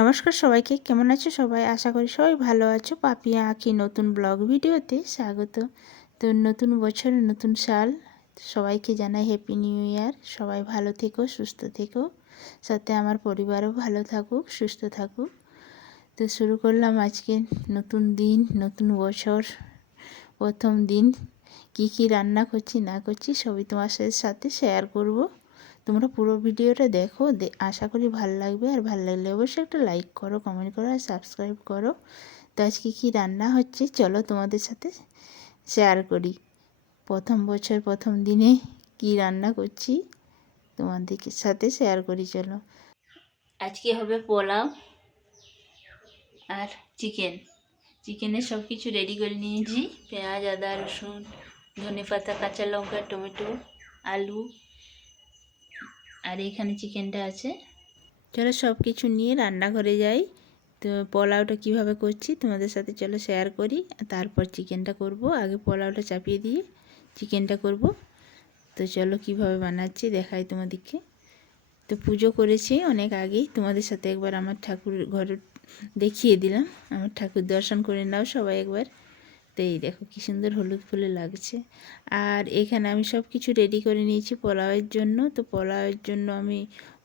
নমস্কার সবাইকে, কেমন আছো সবাই? আশা করি সবাই ভালো আছো। পাপিয়া আঁকি নতুন ব্লগ ভিডিওতে স্বাগত। তো নতুন বছর, নতুন সাল, সবাইকে জানাই হ্যাপি নিউ ইয়ার। সবাই ভালো থেকো, সুস্থ থেকো, সাথে আমার পরিবারও ভালো থাকুক, সুস্থ থাকুক। তো শুরু করলাম আজকে নতুন দিন, নতুন বছর, প্রথম দিন। কি কি রান্না করছি না করছি সবই তোমার সাথে শেয়ার করব। তোমরা পুরো ভিডিওটা দেখো, আশা করি ভালো লাগবে। আর ভালো লাগলে অবশ্যই একটা লাইক করো, কমেন্ট করো আর সাবস্ক্রাইব করো। তো আজকে কী রান্না হচ্ছে চলো তোমাদের সাথে শেয়ার করি। প্রথম বছর, প্রথম দিনে কি রান্না করছি তোমাদের সাথে শেয়ার করি চলো। আজকে হবে পোলাও আর চিকেনের সব কিছু রেডি করে নিয়েছি। পেঁয়াজ, আদা, রসুন, ধনেপাতা, কাঁচা লঙ্কা, টমেটো, আলু, আর এখানে চিকেনটা আছে। চলো সব কিছু নিয়ে রান্নাঘরে যাই। তো পোলাওটা কিভাবে করছি তোমাদের সাথে চলো শেয়ার করি। তারপর চিকেনটা করব। আগে পোলাওটা চাপিয়ে দিয়ে চিকেনটা করব। তো চলো কিভাবে বানাচ্ছি দেখাই তোমাদেরকে। তো পুজো করেছি অনেক আগেই, তোমাদের সাথে একবার আমার ঠাকুর ঘরে দেখিয়ে দিলাম। আমার ঠাকুর দর্শন করে নাও সবাই একবার। তো এই দেখো কী সুন্দর হলুদ ফুলে লাগছে। আর এখানে আমি সব কিছু রেডি করে নিয়েছি পোলাওয়ের জন্য। তো পোলাওয়ের জন্য আমি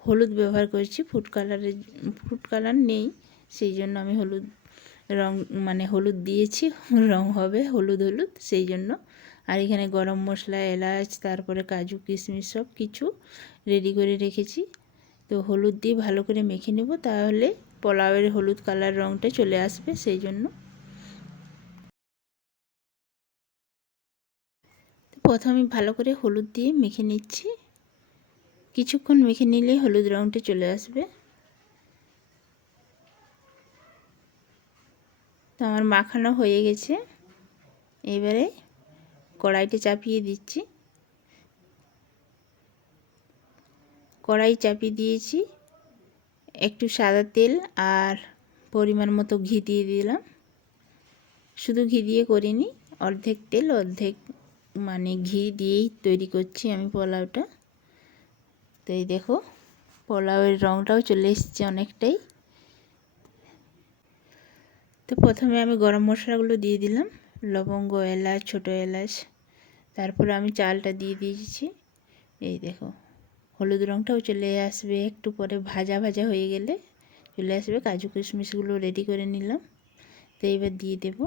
হলুদ ব্যবহার করছি। ফুড কালার নেই, সেই জন্য আমি হলুদ রং হলুদ দিয়েছি, রং হবে হলুদ হলুদ সেই জন্য। আর এখানে গরম মশলা, এলাচ, তারপরে কাজু, কিশমিশ সব কিছু রেডি করে রেখেছি। তো হলুদ দিয়ে ভালো করে মেখে নেব, তাহলে পোলাওয়ের হলুদ কালার রংটা চলে আসবে সেই জন্য। প্রথমে ভালো করে হলুদ দিয়ে মেখে নিচ্ছি। কিছুক্ষণ মেখে নিলেই হলুদ রঙটা চলে আসবে। তো আমার মাখানো হয়ে গেছে। এবারে কড়াইটা চাপিয়ে দিচ্ছি। কড়াই চাপিয়ে দিয়েছি, একটু সাদা তেল আর পরিমাণ মতো ঘি দিয়ে দিলাম। শুধু ঘি দিয়ে করিনি, অর্ধেক তেল অর্ধেক ঘি দিয়েই তৈরি করছি আমি পোলাওটা। তো এই দেখো পোলাওয়ের রঙটাও চলে এসেছে অনেকটাই। তো প্রথমে আমি গরম মশলাগুলো দিয়ে দিলাম, লবঙ্গ, এলাচ, ছোটো এলাচ। তারপরে আমি চালটা দিয়ে দিয়েছি। এই দেখো হলুদ রঙটাও চলে আসবে একটু পরে, ভাজা ভাজা হয়ে গেলে চলে আসবে। কাজু কিশমিশগুলো রেডি করে নিলাম। তো এবার দিয়ে দেব।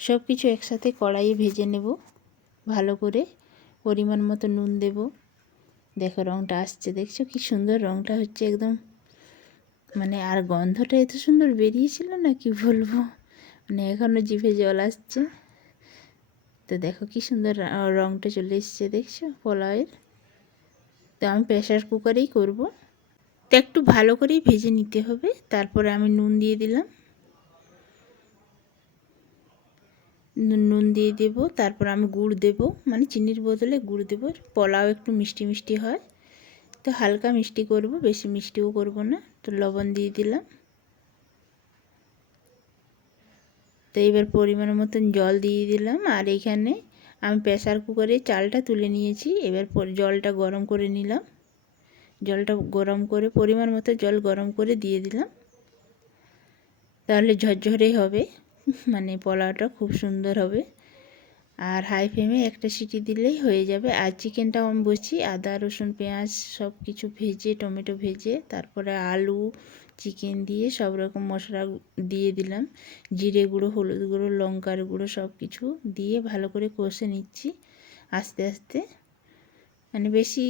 সব কিছু একসাথে কড়াইয়ে ভেজে নেব ভালো করে। পরিমাণ মতো নুন দেব। দেখো রঙটা আসছে, দেখছো কি সুন্দর রঙটা হচ্ছে একদম। আর গন্ধটা এত সুন্দর বেরিয়েছিল না কি বলবো, এখনও জিভে জল আসছে। তো দেখো কি সুন্দর রঙটা চলে এসছে, দেখছো পোলাওয়ের। তো আমি প্রেশার কুকারেই করব। তো একটু ভালো করেই ভেজে নিতে হবে। তারপরে আমি নুন দিয়ে দিলাম, নুন দিয়ে দেব। তারপর আমি গুড় দেব, চিনির বদলে গুড় দেব। পোলাও একটু মিষ্টি মিষ্টি হয়, তো হালকা মিষ্টি করব, বেশি মিষ্টিও করব না। তো লবণ দিয়ে দিলাম। তো এবার পরিমাণ মতন জল দিয়ে দিলাম। আর এইখানে আমি প্রেসার কুকারে চালটা তুলে নিয়েছি। এবার জলটা গরম করে নিলাম। জলটা গরম করে পরিমাণ মতো জল গরম করে দিয়ে দিলাম, তাহলে ঝরঝরে হবে, পোলাওটা খুব সুন্দর হবে। আর হাই ফ্লেমে একটা সিটি দিলেই হয়ে যাবে। আর চিকেনটাও আমি বসি, আদা, রসুন, পেঁয়াজ সব কিছু ভেজে, টমেটো ভেজে, তারপরে আলু, চিকেন দিয়ে সব রকম মশলা দিয়ে দিলাম। জিরে গুঁড়ো, হলুদ গুঁড়ো, লঙ্কার গুঁড়ো সব কিছু দিয়ে ভালো করে কষে নিচ্ছি আস্তে আস্তে। বেশি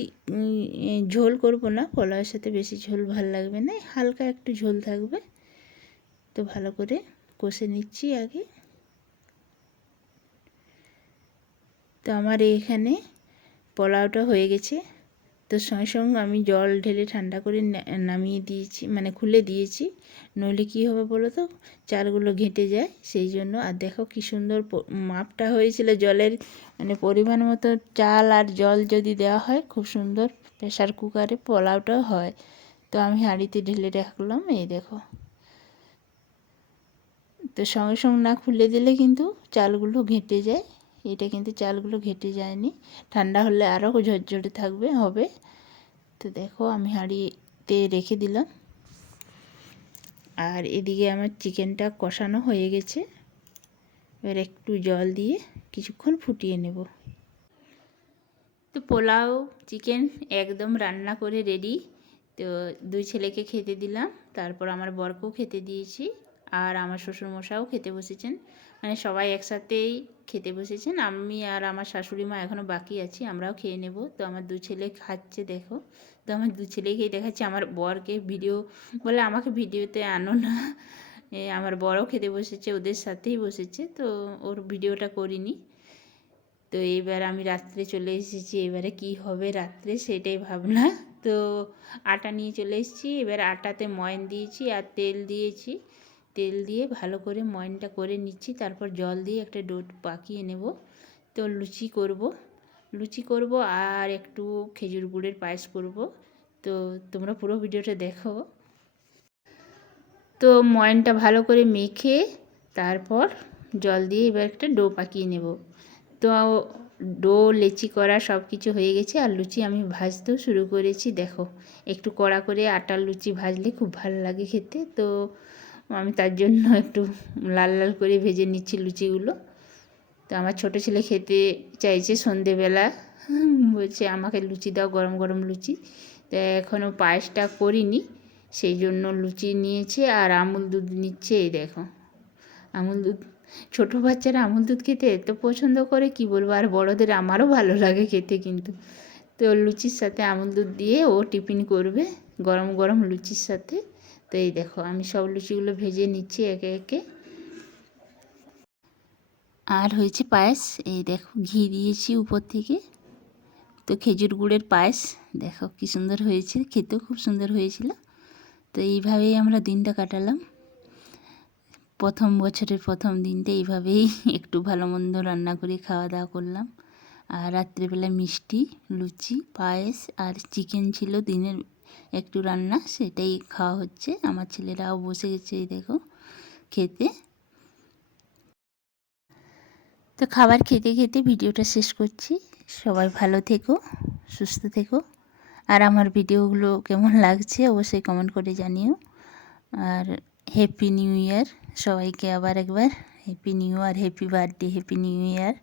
ঝোল করব না, পোলাওয়ের সাথে বেশি ঝোল ভালো লাগবে না, হালকা একটু ঝোল থাকবে। তো ভালো করে কষে নিচ্ছি আগে। তো আমার এখানে পোলাওটা হয়ে গেছে। তো সঙ্গে সঙ্গে আমি জল ঢেলে ঠান্ডা করে নামিয়ে দিয়েছি, খুলে দিয়েছি। নইলে কী হবে বলো তো, চালগুলো ঘেঁটে যায় সেই জন্য। আর দেখো কি সুন্দর মাপটা হয়েছিল জলের, পরিমাণ মতো চাল আর জল যদি দেওয়া হয় খুব সুন্দর প্রেসার কুকারে পোলাওটাও হয়। তো আমি হাঁড়িতে ঢেলে রাখলাম। এই দেখো, তো সঙ্গে সঙ্গে না খুলে দিলে কিন্তু চালগুলো ঘেঁটে যায়। এটা কিন্তু চালগুলো ঘেঁটে যায়নি, ঠান্ডা হলে আরও ঝরঝরে হবে। তো দেখো আমি হাঁড়িতে রেখে দিলাম। আর এদিকে আমার চিকেনটা কষানো হয়ে গেছে। এবার একটু জল দিয়ে কিছুক্ষণ ফুটিয়ে নেব। তো পোলাও চিকেন একদম রান্না করে রেডি। তো দুই ছেলেকে খেতে দিলাম, তারপর আমার বরকেও খেতে দিয়েছি, আর আমার শ্বশুরমশাইও খেতে বসেছেন। মানে সবাই একসাথেই খেতে বসেছেন। আমি আর আমার শাশুড়ি মা এখনও বাকি আছি, আমরাও খেয়ে নেব। তো আমার দু ছেলে খাচ্ছে দেখো। তো আমার দু ছেলেকেই দেখাচ্ছি, আমার বরকে ভিডিও বলে আমাকে ভিডিওতে আনো না। আমার বরও খেতে বসেছে, ওদের সাথেই বসেছে, তো ওর ভিডিওটা করিনি। তো এইবার আমি রাত্রে চলে এসেছি, এবারে কি হবে রাত্রে সেটাই ভাবনা। তো আটা নিয়ে চলে এসেছি, এবার আটাতে ময়ন দিয়েছি আর তেল দিয়েছি। তেল দিয়ে ভালো করে ময়নটা করে নিচ্ছি, তারপর জল দিয়ে একটা ডো পাকিয়ে নেব। তো লুচি করব আর একটু খেজুর গুড়ের পায়েস করব। তো তোমরা পুরো ভিডিওটা দেখো। তো ময়নটা ভালো করে মেখে তারপর জল দিয়ে এবার একটা ডো পাকিয়ে নেব। তো ডো লেচি করা সব কিছু হয়ে গেছে, আর লুচি আমি ভাজতেও শুরু করেছি। দেখো একটু কড়া করে আটার লুচি ভাজলে খুব ভালো লাগে খেতে। তো আমি তার জন্য একটু লাল লাল করে ভেজে নিচ্ছি লুচিগুলো। তো আমার ছোটো ছেলে খেতে চাইছে সন্ধেবেলা, বলছে আমাকে লুচি দাও, গরম গরম লুচি। তো এখনও পায়েসটা করিনি, সেই জন্য লুচি নিয়েছে আর আমুল দুধ নিচ্ছে। এই দেখো আমুল দুধ, ছোটো বাচ্চারা আমুল দুধ খেতে এত পছন্দ করে কি বলবো, আর বড়দের আমারও ভালো লাগে খেতে কিন্তু। তো লুচির সাথে আমুল দুধ দিয়ে ও টিফিন করবে গরম গরম লুচির সাথে। তো এই দেখো আমি সব লুচিগুলো ভেজে নিচ্ছি একে একে। আর হয়েছে পায়েস, এই দেখো ঘি দিয়েছি উপর থেকে। তো খেজুর গুড়ের পায়েস দেখো কি সুন্দর হয়েছে, খেতেও খুব সুন্দর হয়েছিল। তো এইভাবেই আমরা দিনটা কাটালাম। প্রথম বছরের প্রথম দিনটা এইভাবেই একটু ভালো মন্দ রান্না করে খাওয়া দাওয়া করলাম। আর রাত্রেবেলা মিষ্টি, লুচি, পায়েস আর চিকেন ছিল দিনের একটু রান্না, সেটাই খাওয়া হচ্ছে। আমার ছেলেরাও বসে গেছে এই দেখো খেতে। তো খাবার খেতে খেতে ভিডিওটা শেষ করছি। সবাই ভালো থেকো, সুস্থ থেকো, আর আমার ভিডিওগুলো কেমন লাগছে অবশ্যই কমেন্ট করে জানিও। আর হ্যাপি নিউ ইয়ার সবাইকে আবার একবার, happy new year, happy birthday, happy new year.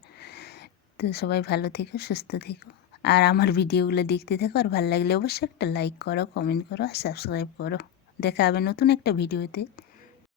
তো সবাই ভালো থেকো, সুস্থ থেকো, আর আমার ভিডিওগুলো দেখতে থাকো। আর ভালো লাগলে অবশ্যই একটা লাইক করো, কমেন্ট করো আর সাবস্ক্রাইব করো। দেখা হবে নতুন একটা ভিডিওতে।